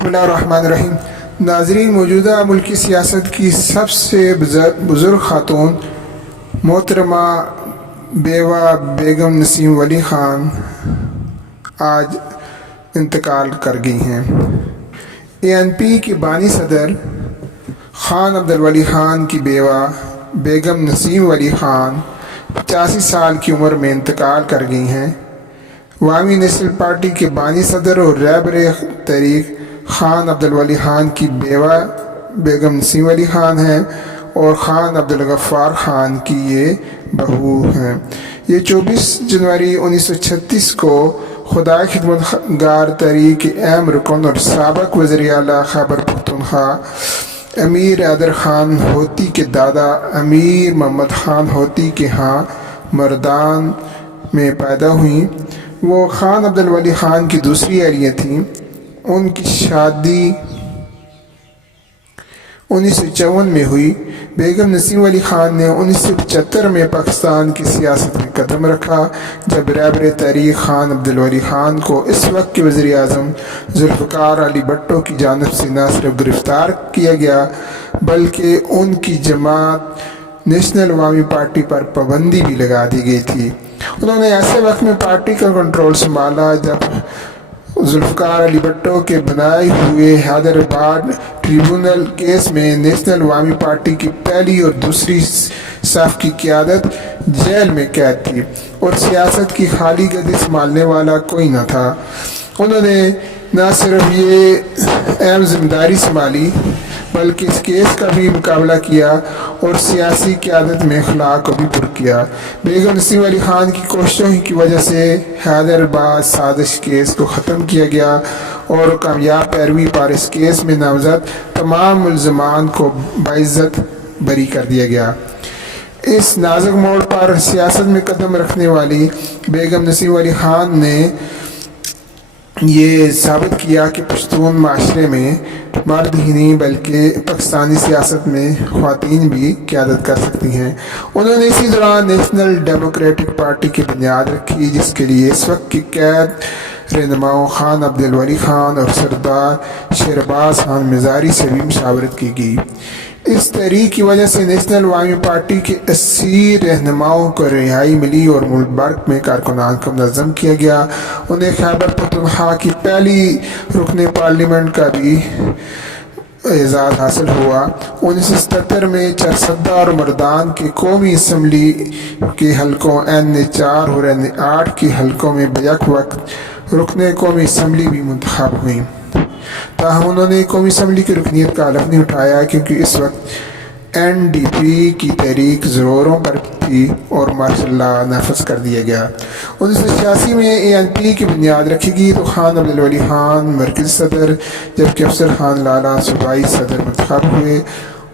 بسم اللہ الرحمن الرحیم۔ ناظرین، موجودہ ملکی سیاست کی سب سے بزرگ خاتون محترمہ بیوہ بیگم نسیم ولی خان آج انتقال کر گئی ہیں۔ ANP کی بانی صدر خان عبدالولی خان کی بیوہ بیگم نسیم ولی خان 85 سال کی عمر میں انتقال کر گئی ہیں۔ عوامی نیشنل پارٹی کے بانی صدر اور رہبر تحریک خان عبدالولی خان کی بیوہ بیگم نسیم ولی خان ہیں اور خان عبدالغفار خان کی یہ بہو ہیں۔ یہ 24 جنوری 1936 کو خدائے خدمت گار تحریک کے اہم رکن اور سابق وزیر اعلیٰ خیبر پختونخوا امیر حیدر خان ہوتی کے دادا امیر محمد خان ہوتی کے ہاں مردان میں پیدا ہوئیں۔ وہ خان عبدالولی خان کی دوسری اہلیہ تھیں۔ ان کی شادی 1954 میں ہوئی۔ بیگم نسیم ولی خان نے 1975 میں پاکستان کی سیاست میں قدم رکھا جب رہبر تحریک خان عبدالولی خان کو اس وقت کے وزیر اعظم ذوالفقار علی بھٹو کی جانب سے نہ صرف گرفتار کیا گیا بلکہ ان کی جماعت نیشنل عوامی پارٹی پر پابندی بھی لگا دی گئی تھی۔ انہوں نے ایسے وقت میں پارٹی کا کنٹرول سنبھالا جب ذوالفقار علی بھٹو کے بنائے ہوئے حیدرآباد ٹریبونل کیس میں نیشنل عوامی پارٹی کی پہلی اور دوسری صف کی قیادت جیل میں قید تھی اور سیاست کی خالی گدی سنبھالنے والا کوئی نہ تھا۔ انہوں نے نہ صرف یہ اہم ذمہ داری سنبھالی بلکہ اس کیس کا بھی مقابلہ کیا اور سیاسی قیادت میں اخلاق کو بھی پر کیا۔ بیگم نسیم ولی خان کی کوششوں کی وجہ سے حیدرآباد سازش کیس کو ختم کیا گیا اور کامیاب پیروی پر اس کیس میں نامزد تمام ملزمان کو باعزت بری کر دیا گیا۔ اس نازک موڑ پر سیاست میں قدم رکھنے والی بیگم نسیم ولی خان نے یہ ثابت کیا کہ پشتون معاشرے میں مرد ہی نہیں بلکہ پاکستانی سیاست میں خواتین بھی قیادت کر سکتی ہیں۔ انہوں نے اسی دوران نیشنل ڈیموکریٹک پارٹی کی بنیاد رکھی جس کے لیے اس وقت کی قید رہنماؤں خان عبدالولی خان اور سردار شہرباز خان مزاری سے بھی مشاورت کی گئی۔ اس تحریک کی وجہ سے نیشنل عوامی پارٹی کے 80 رہنماؤں کو رہائی ملی اور ملک بھر میں کارکنان کو منظم کیا گیا۔ انہیں خیبر پختونخوا کی پہلی رکن پارلیمنٹ کا بھی اعزاز حاصل ہوا۔ 1977 میں چرسدہ اور مردان کے قومی اسمبلی کے حلقوں N4 اور N8 کے حلقوں میں بیک وقت رکن قومی اسمبلی بھی منتخب ہوئیں۔ تاہم انہوں نے قومی اسمبلی کی رکنیت کا حلف نہیں اٹھایا کیونکہ اس وقت NDP کی تحریک زوروں پر تھی اور مارشل لا نافذ کر دیا گیا۔ 1986 میں ANP کی بنیاد رکھی گئی تو خان عبدالولی خان مرکزی صدر جبکہ افضل خان لالا صوبائی صدر منتخب ہوئے۔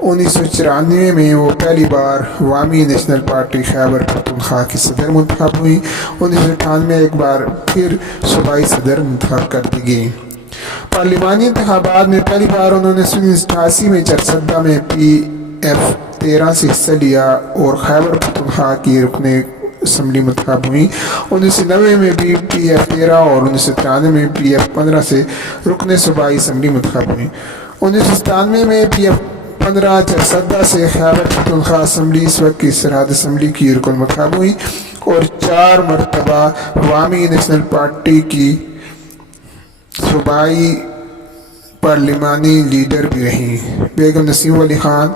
1994 میں وہ پہلی بار عوامی نیشنل پارٹی خیبر پختونخوا کی صدر منتخب ہوئی۔ 1998 میں ایک بار پھر صوبائی صدر منتخب کر دی گئی۔ پارلیمانی انتخابات میں پہلی بار انہوں نے 1988 میں چرسدہ میں PF13 سے حصہ لیا اور خیبر پختونخوا کی رکن اسمبلی منتخب ہوئی۔ 1990 میں بھی PF13 اور 1993 میں PF15 سے رکن صوبائی اسمبلی منتخب ہوئی۔ 1997 میں PF15 چرسدہ سے خیبر پختونخوا اسمبلی اس وقت کی سرحد اسمبلی کی رکن منتخب ہوئی اور 4 مرتبہ عوامی نیشنل پارٹی کی صوبائی پارلیمانی لیڈر بھی رہیں۔ بیگم نسیم ولی خان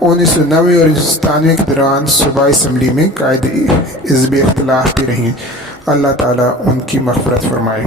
1990 اور 1997 کے دوران صوبائی اسمبلی میں قائد حزب اختلاف بھی رہیں۔ اللہ تعالیٰ ان کی مغفرت فرمائے۔